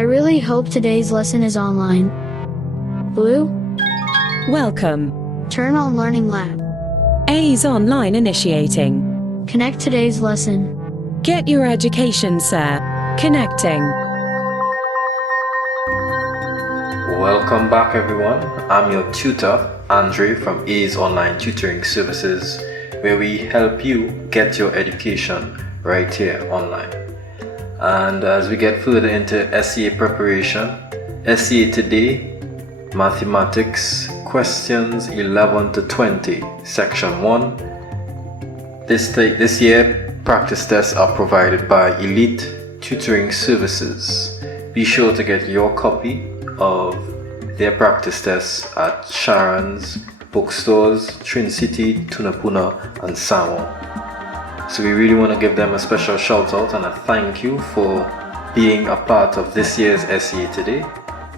I really hope today's lesson is online. Blue, Welcome. turn on Learning Lab. A's online initiating. Connect today's lesson. Get your education, sir. Connecting. Welcome back, everyone. I'm your tutor, Andre from A's Online Tutoring Services, where we help you get your education right here online. And as we get further into S.E.A preparation, S.E.A today, Mathematics, questions 11 to 20, Section 1. This year, practice tests are provided by Elite Tutoring Services. Be sure to get your copy of their practice tests at Sharon's bookstores, Trin City, Tunapuna, and Samo. So we really want to give them a special shout out and a thank you for being a part of this year's S.E.A today.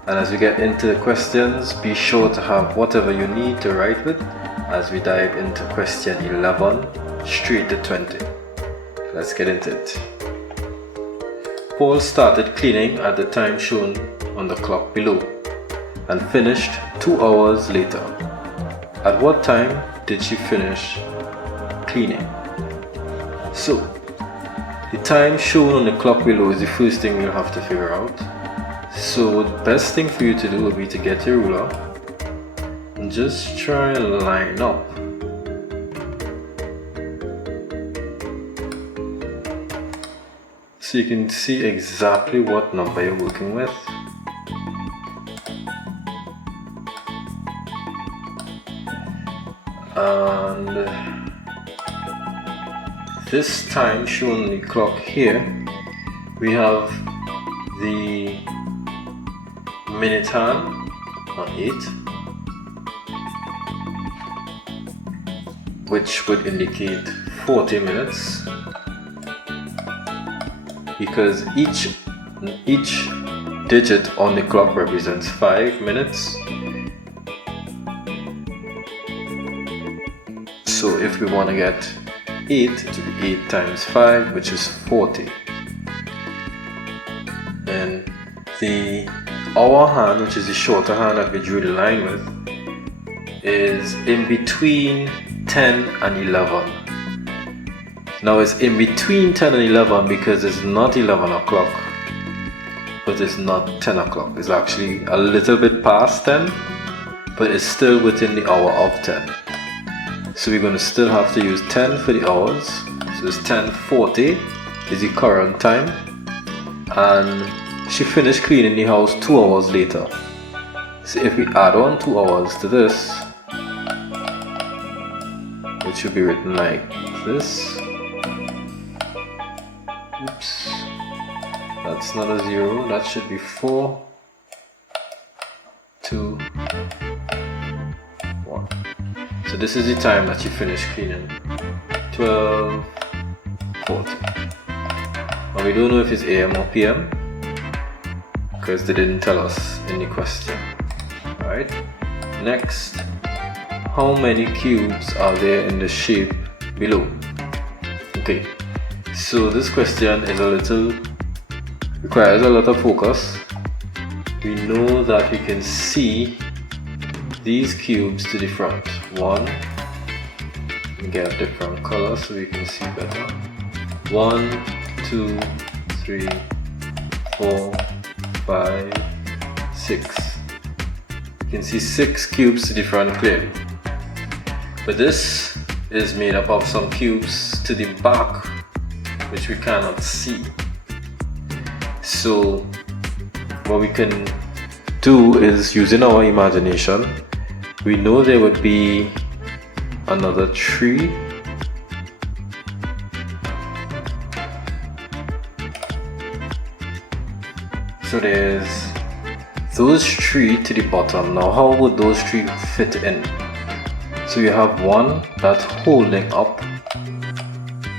And as we get into the questions, be sure to have whatever you need to write with as we dive into question 11 straight to 20. Let's get into it. Paul started cleaning at the time shown on the clock below and finished 2 hours later. At what time did she finish cleaning? So, the time shown on the clock below is the first thing you'll have to figure out. So, the best thing for you to do will be to get your ruler and just try and line up. So you can see exactly what number you're working with. And this time shown on the clock here, we have the minute hand on 8, which would indicate 40 minutes, because each digit on the clock represents 5 minutes. So if we want to get 8 to be 8 times 5, which is 40. And the hour hand, which is the shorter hand that we drew the line with, is in between 10 and 11. Now it's in between 10 and 11 because it's not 11 o'clock, but it's not 10 o'clock. It's actually a little bit past 10, but it's still within the hour of 10. So we're going to still have to use 10 for the hours. So it's 10:40 is the current time, and she finished cleaning the house 2 hours later. So if we add on 2 hours to this, it should be written like this. Oops, that's not a 0, that should be 4, 2, 1. So this is the time that you finish cleaning, 12:40. And we don't know if it's AM or PM because they didn't tell us in the question. Alright, next, how many cubes are there in the shape below? Okay, so this question is requires a lot of focus. We know that we can see these cubes to the front. One, we get a different color so we can see better. 1, 2, 3, 4, 5, 6. You can see 6 cubes to the front clearly. But this is made up of some cubes to the back which we cannot see. So what we can do is, using our imagination, we know there would be another tree. So there's those 3 to the bottom. Now how would those 3 fit in? So you have one that's holding up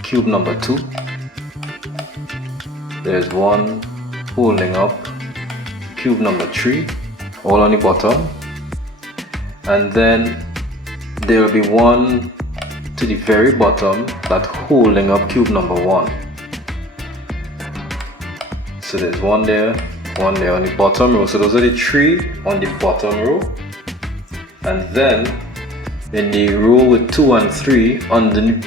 cube number 2. There's one holding up cube number 3, all on the bottom. And then there will be one to the very bottom that's holding up cube number 1. So there's one there one there on the bottom row. So those are the 3 on the bottom row. And then in the row with 2 and 3,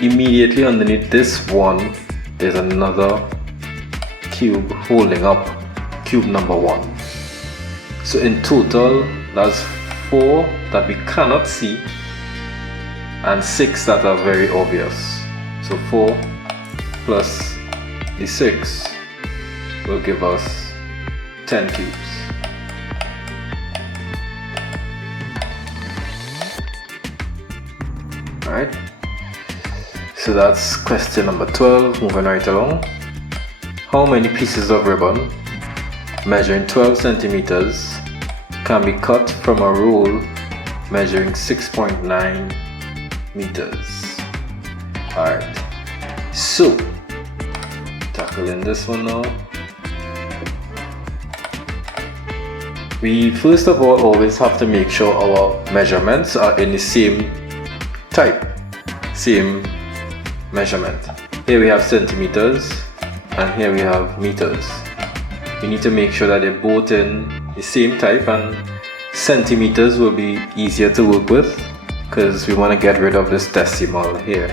immediately underneath this one, there's another cube holding up cube number 1. So in total, that's 4 that we cannot see and 6 that are very obvious. So 4 plus the 6 will give us 10 cubes. Alright, so that's question number 12. Moving right along. How many pieces of ribbon measuring 12 centimeters can be cut from a roll measuring 6.9 meters? Alright, so tackling this one now. We first of all always have to make sure our measurements are in the same type, same measurement. Here we have centimeters and here we have meters. We need to make sure that they're both in the same type, and centimeters will be easier to work with because we want to get rid of this decimal here.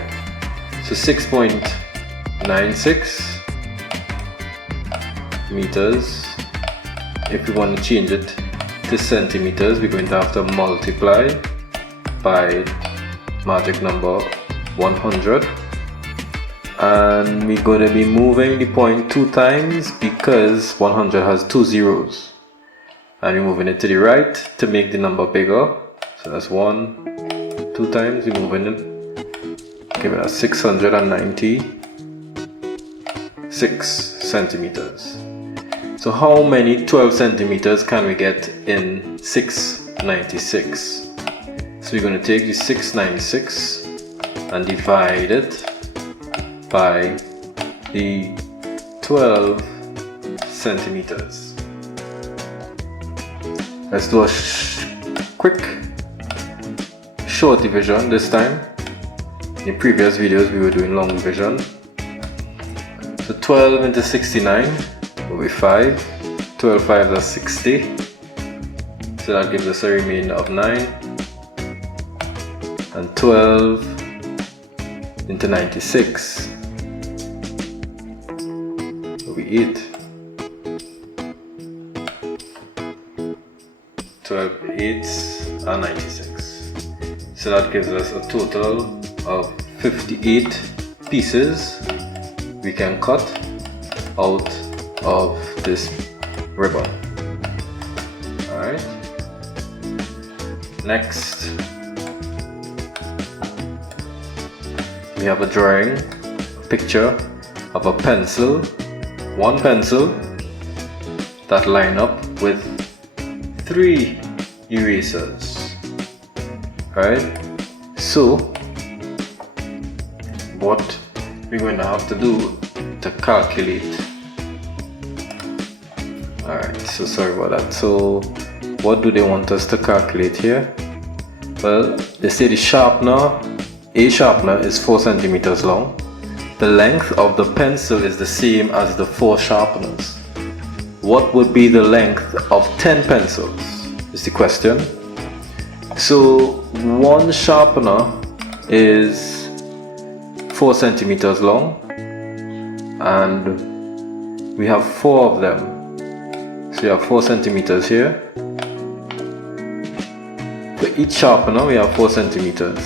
So 6.96 meters. If we want to change it to centimeters, we're going to have to multiply by magic number 100, and we're going to be moving the point 2 times because 100 has 2 zeros, and we're moving it to the right to make the number bigger. So that's 1, 2 times, we're moving it, give it a 696 centimeters. So how many 12 centimeters can we get in 696? So we're going to take the 696 and divide it by the 12 centimeters. Let's do a quick short division this time. In previous videos we were doing long division. So 12 into 69 will be 5. 12 5 is 60. So that gives us a remainder of 9. And 12 into 96 will be 8. 12 8s are 96. So that gives us a total of 58 pieces we can cut out of this ribbon. Alright. Next, we have a drawing, a picture of a pencil, one pencil that line up with 3 erasers. Right? So what we're going to have to do to calculate. Alright, so sorry about that. So what do they want us to calculate here? Well, they say the sharpener, a sharpener is 4 centimeters long. The length of the pencil is the same as the 4 sharpeners. What would be the length of 10 pencils is the question. So one sharpener is 4 centimeters long and we have 4 of them. So you have 4 centimeters here. For each sharpener we have 4 centimeters.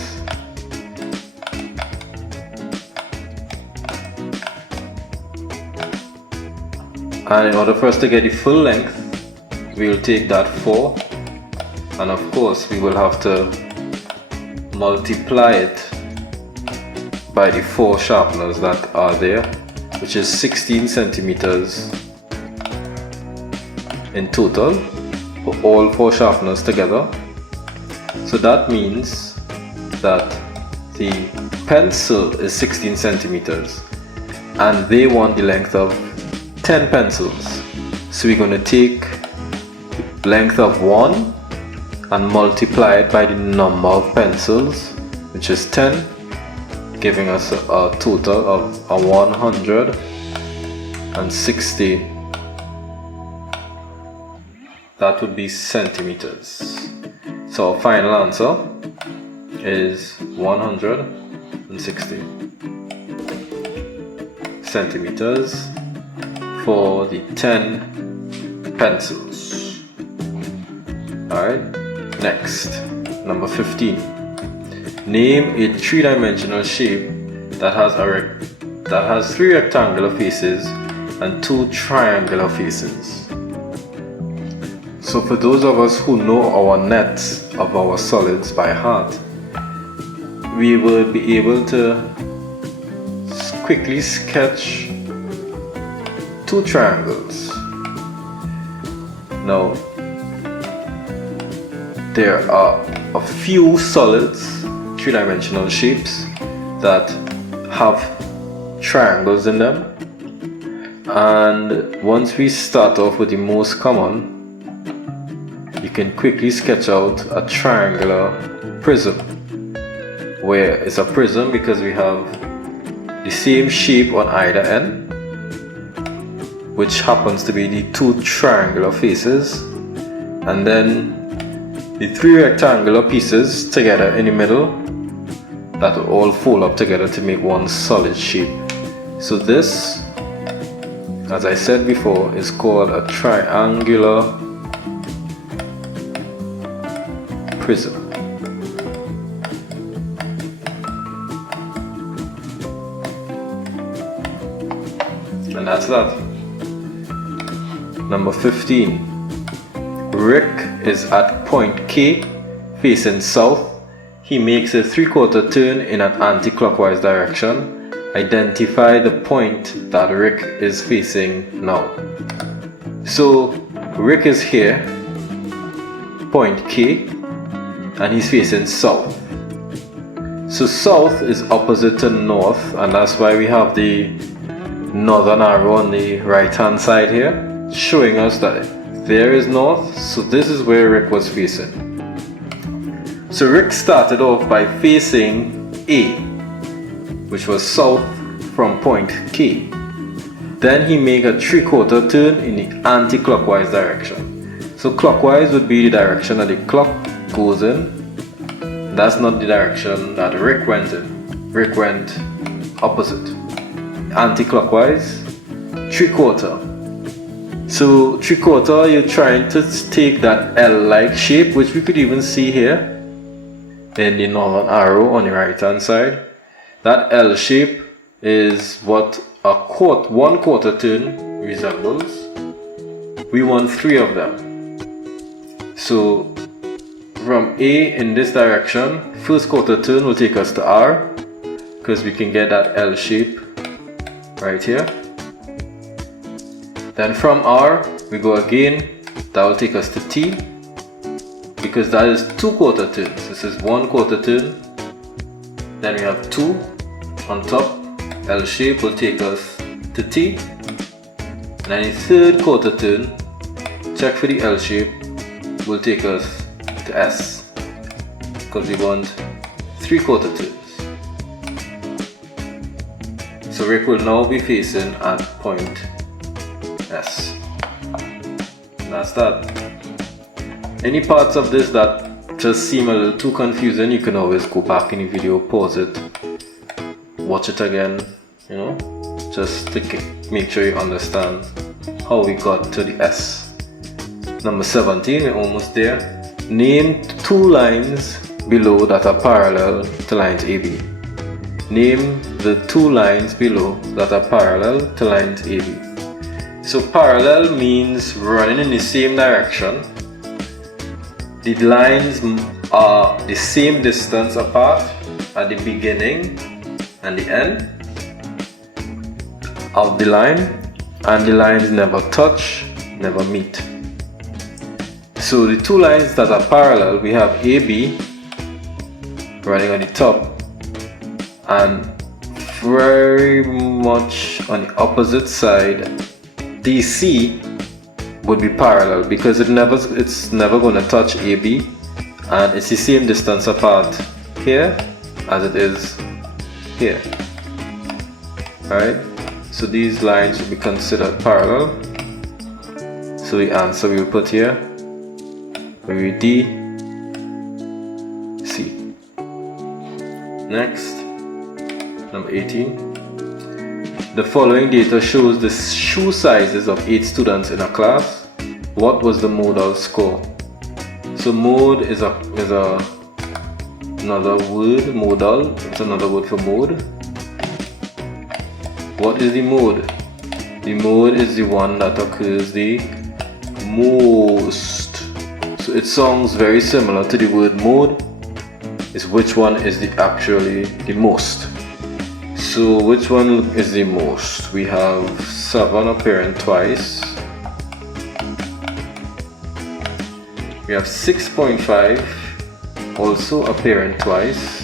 And in order for us to get the full length, we will take that 4 and of course we will have to multiply it by the 4 sharpeners that are there, which is 16 centimeters in total for all 4 sharpeners together. So that means that the pencil is 16 centimeters and they want the length of 10 pencils. So we're going to take the length of 1 and multiply it by the number of pencils, which is 10, giving us a total of 160 that would be centimeters. So our final answer is 160 centimeters for the 10 pencils. Alright, next, number 15. Name a three-dimensional shape that has three rectangular faces and two triangular faces. So for those of us who know our nets of our solids by heart, we will be able to quickly sketch two triangles. Now, there are a few solids, three-dimensional shapes, that have triangles in them, and once we start off with the most common, you can quickly sketch out a triangular prism, where it's a prism because we have the same shape on either end, which happens to be the two triangular faces, and then the three rectangular pieces together in the middle that will all fold up together to make one solid shape. So this, as I said before, is called a triangular prism. And that's that. Number 15. Rick is at point K facing south. He makes a 3/4 turn in an anti-clockwise direction. Identify the point that Rick is facing now. So Rick is here, point K, and he's facing south. So south is opposite to north, and that's why we have the northern arrow on the right hand side here, showing us that there is north. So this is where Rick was facing. So Rick started off by facing A, which was south from point K. Then he made a 3/4 turn in the anti-clockwise direction. So clockwise would be the direction that the clock goes in. That's not the direction that Rick went in. Rick went opposite. Anti-clockwise, 3/4. So 3/4, you're trying to take that L-like shape, which we could even see here in the northern arrow on the right hand side. That L shape is what a 1/4 turn resembles. We want 3 of them. So from A in this direction, first quarter turn will take us to R, because we can get that L shape right here. Then from R we go again, that will take us to T, because that is 2/4 turns. This is 1/4 turn, then we have 2 on top. L shape will take us to T, and then the third quarter turn, check for the L shape, will take us to S, because we want 3/4 turns. So Rick will now be facing at point S. And that's that. Any parts of this that just seem a little too confusing, you can always go back in the video, pause it, watch it again, just to make sure you understand how we got to the S. Number 17, we're almost there. Name 2 lines below that are parallel to lines AB. Name the 2 lines below that are parallel to lines AB. So parallel means running in the same direction. The lines are the same distance apart at the beginning and the end of the line, and the lines never touch, never meet. So the 2 lines that are parallel, we have AB running on the top, and very much on the opposite side, DC would be parallel, because it's never going to touch AB, and it's the same distance apart here as it is here. Alright, so these lines will be considered parallel. So the answer we will put here We read D, C. Next, number 18. The following data shows the shoe sizes of 8 students in a class. What was the modal score? So mode is another word. Modal, it's another word for mode. What is the mode? The mode is the one that occurs the most. So it sounds very similar to the word mode. It's which one is actually the most. So which one is the most? We have 7 appearing twice. We have 6.5 also appearing twice.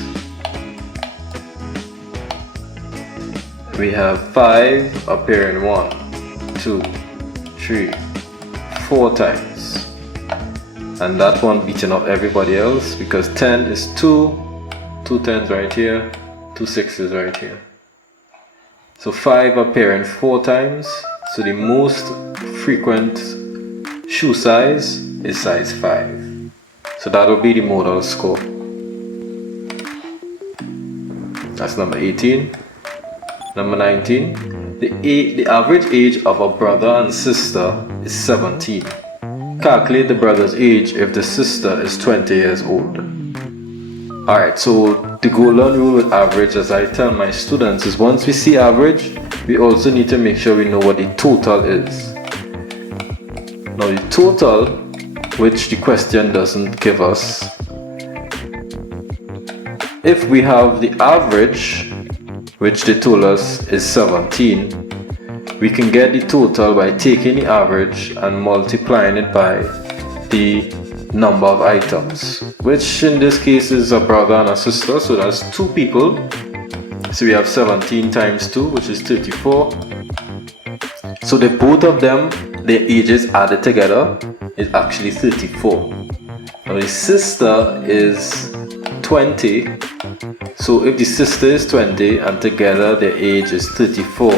We have 5 appearing 1, 2, 3, 4 times. And that one beating up everybody else because 10 is 2 10s right here, 2 6s right here. So 5 appearing 4 times. So the most frequent shoe size is size 5. So that will be the modal score. That's number 18. Number 19. The average age of a brother and sister is 17. Calculate the brother's age if the sister is 20 years old. Alright, so the golden rule with average, as I tell my students, is once we see average, we also need to make sure we know what the total is. Now the total, which the question doesn't give us, if we have the average, which they told us is 17, we can get the total by taking the average and multiplying it by the number of items, which in this case is a brother and a sister, so that's 2 people. So we have 17 times 2, which is 34. So the both of them, their ages added together is actually 34. Now the sister is 20. So if the sister is 20 and together their age is 34,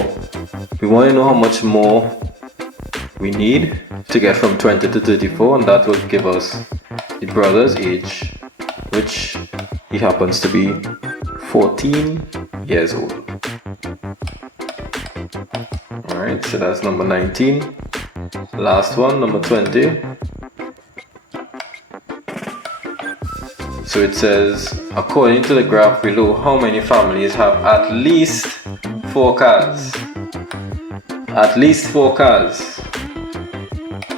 we want to know how much more we need to get from 20 to 34, and that will give us the brother's age, which he happens to be 14 years old. Alright, so that's number 19. Last one, number 20. So it says, according to the graph below, how many families have at least 4 cars? At least 4 cars.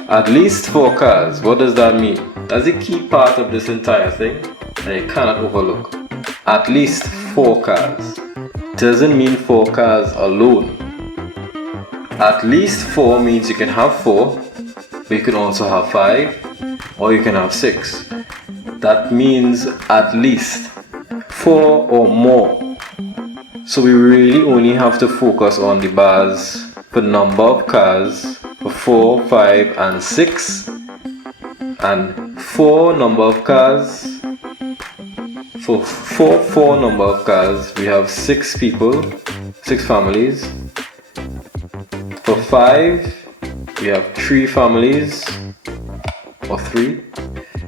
At least 4 cars. What does that mean? That's a key part of this entire thing that you cannot overlook. At least 4 cars. Doesn't mean 4 cars alone. At least 4 means you can have 4, but you can also have 5, or you can have 6. That means at least 4 or more. So we really only have to focus on the bars for number of cars for 4, 5, and 6, and 4 number of cars. For 4 number of cars, we have 6 people, 6 families. For 5, we have 3 families, or 3.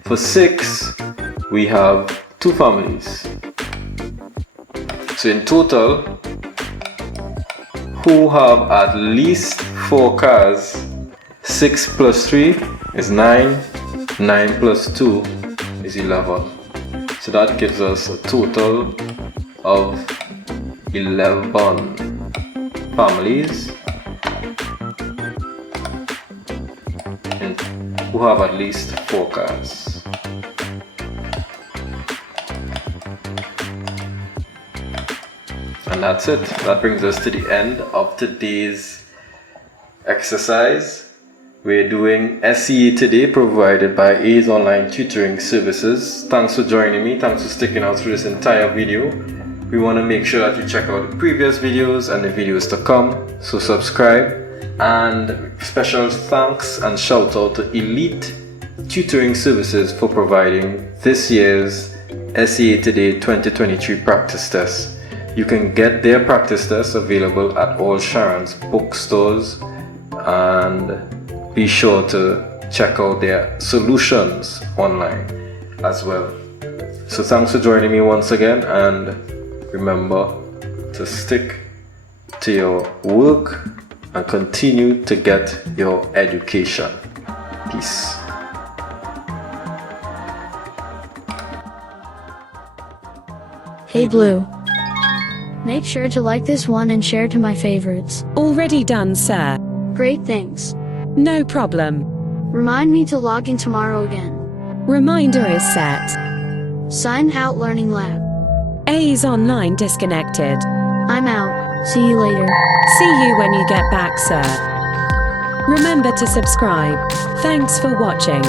For 6, we have 2 families. So in total, who have at least 4 cars, 6 plus 3 is 9, 9 plus 2 is 11. So that gives us a total of 11 families who have at least 4 cars. And that's it. That brings us to the end of today's exercise. We're doing S.E.A today, provided by S.E.A's Online Tutoring Services. Thanks for joining me. Thanks for sticking out through this entire video. We want to make sure that you check out the previous videos and the videos to come. So subscribe. And special thanks and shout out to Elite Tutoring Services for providing this year's S.E.A Today 2023 practice test. You can get their practice tests available at all Sharon's bookstores, and be sure to check out their solutions online as well. So thanks for joining me once again, and remember to stick to your work and continue to get your education. Peace. Hey Blue. Make sure to like this one and share to my favorites. Already done, sir. Great, thanks. No problem. Remind me to log in tomorrow again. Reminder is set. Sign out Learning Lab. A's online disconnected. I'm out. See you later. See you when you get back, sir. Remember to subscribe. Thanks for watching.